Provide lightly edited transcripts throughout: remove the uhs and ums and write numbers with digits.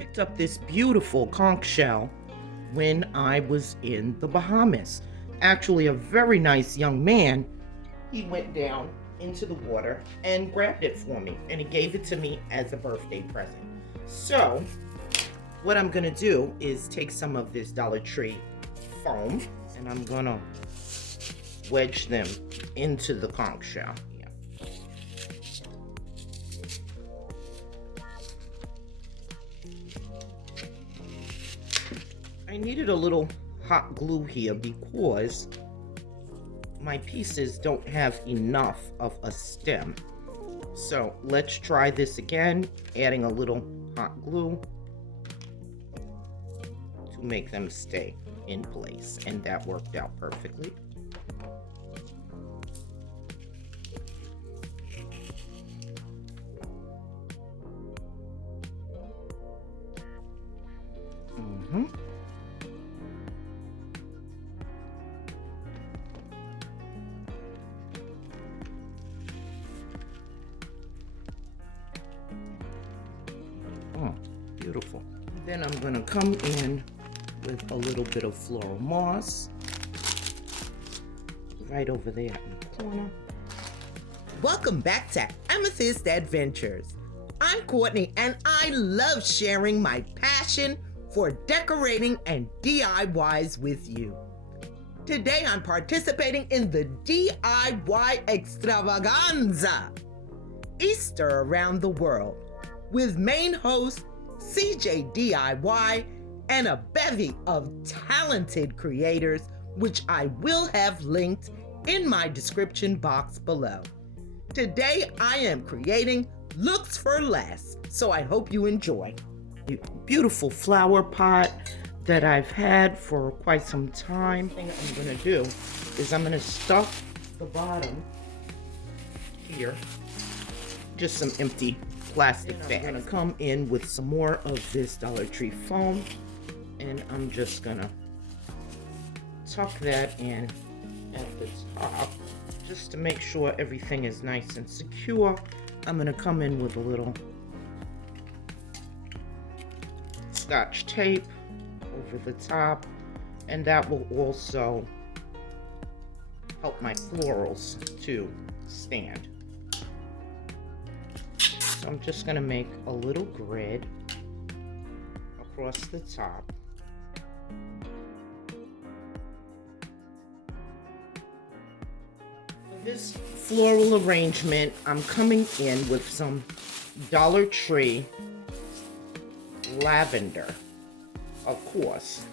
Picked up this beautiful conch shell when I was in the Bahamas. Actually, a very nice young man, he went down into the water and grabbed it for me, and he gave it to me as a birthday present. So what I'm gonna do is take some of this Dollar Tree foam and I'm gonna wedge them into the conch shell. I needed a little hot glue here because my pieces don't have enough of a stem. So let's try this again, adding a little hot glue to make them stay in place, and that worked out perfectly. Beautiful. Then I'm gonna come in with a little bit of floral moss right over there in the corner. Welcome back to Amethyst Adventures. I'm Courtney and I love sharing my passion for decorating and DIYs with you. Today I'm participating in the DIY extravaganza, Easter around the world, with main host CJ DIY and a bevy of talented creators, which I will have linked in my description box below. Today I am creating looks for less, so I hope you enjoy. Beautiful flower pot that I've had for quite some time. The thing I'm gonna do is I'm gonna stuff the bottom here, just some empty plastic bag. I'm gonna come in with some more of this Dollar Tree foam, and I'm just gonna tuck that in at the top just to make sure everything is nice and secure. I'm gonna come in with a little Scotch tape over the top, and that will also help my florals to stand. So I'm just gonna make a little grid across the top. For this floral arrangement, I'm coming in with some Dollar Tree lavender. Of course,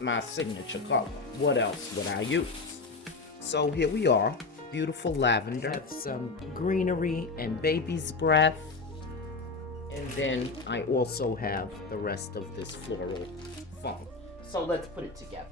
my signature color. What else would I use? So here we are, beautiful lavender. I have some greenery and baby's breath. And then I also have the rest of this floral foam. So let's put it together.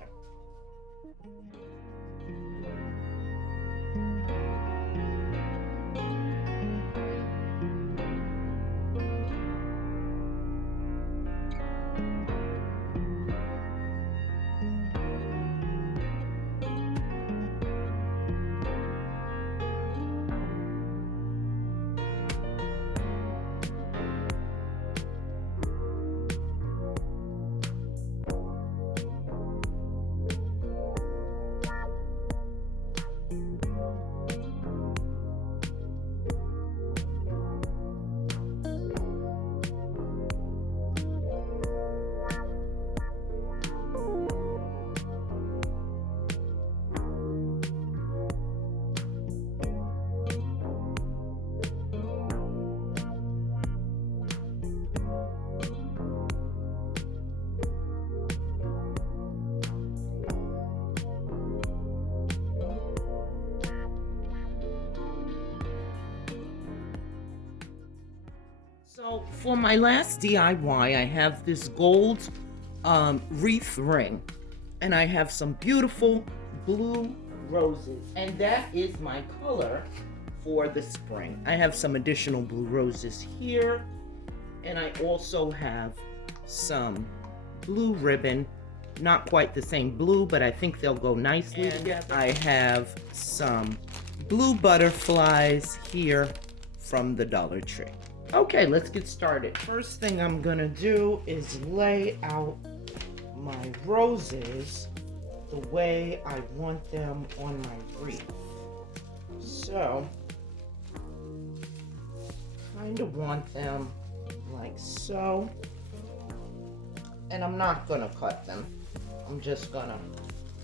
So for my last DIY, I have this gold wreath ring, and I have some beautiful blue roses, and that is my color for the spring. I have some additional blue roses here, and I also have some blue ribbon, not quite the same blue, but I think they'll go nicely together. I have some blue butterflies here from the Dollar Tree. Okay, let's get started. First thing I'm gonna do is lay out my roses the way I want them on my wreath. So, kind of want them like so. And I'm not gonna cut them. I'm just gonna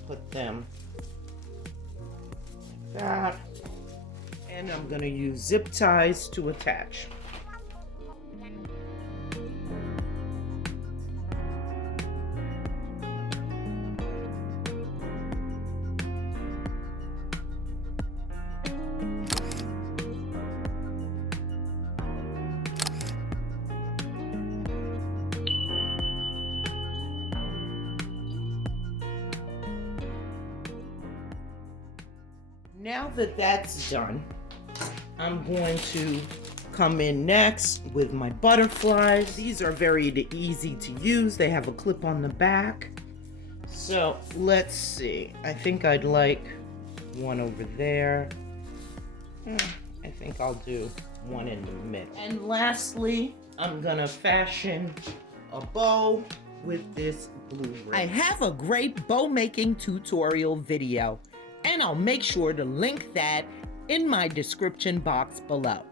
put them like that. And I'm gonna use zip ties to attach. Now that that's done, I'm going to come in next with my butterflies. These are very easy to use. They have a clip on the back. So let's see. I think I'd like one over there. I think I'll do one in the middle. And lastly, I'm gonna fashion a bow with this blue ribbon. I have a great bow making tutorial video, and I'll make sure to link that in my description box below.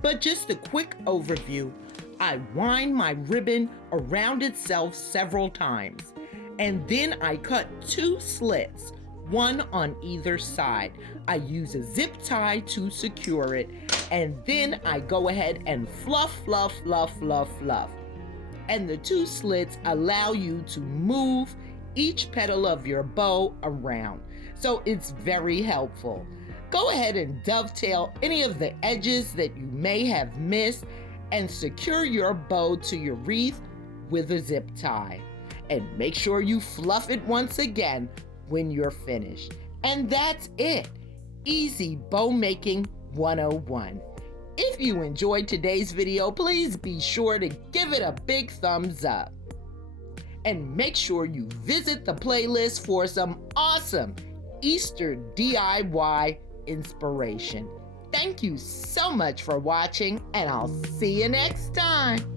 But just a quick overview, I wind my ribbon around itself several times, and then I cut 2 slits, one on either side. I use a zip tie to secure it, and then I go ahead and fluff, fluff, fluff, fluff, fluff. And the 2 slits allow you to move each petal of your bow around. So it's very helpful. Go ahead and dovetail any of the edges that you may have missed and secure your bow to your wreath with a zip tie. And make sure you fluff it once again when you're finished. And that's it. Easy Bow Making 101. If you enjoyed today's video, please be sure to give it a big thumbs up. And make sure you visit the playlist for some awesome Easter DIY inspiration. Thank you so much for watching, and I'll see you next time.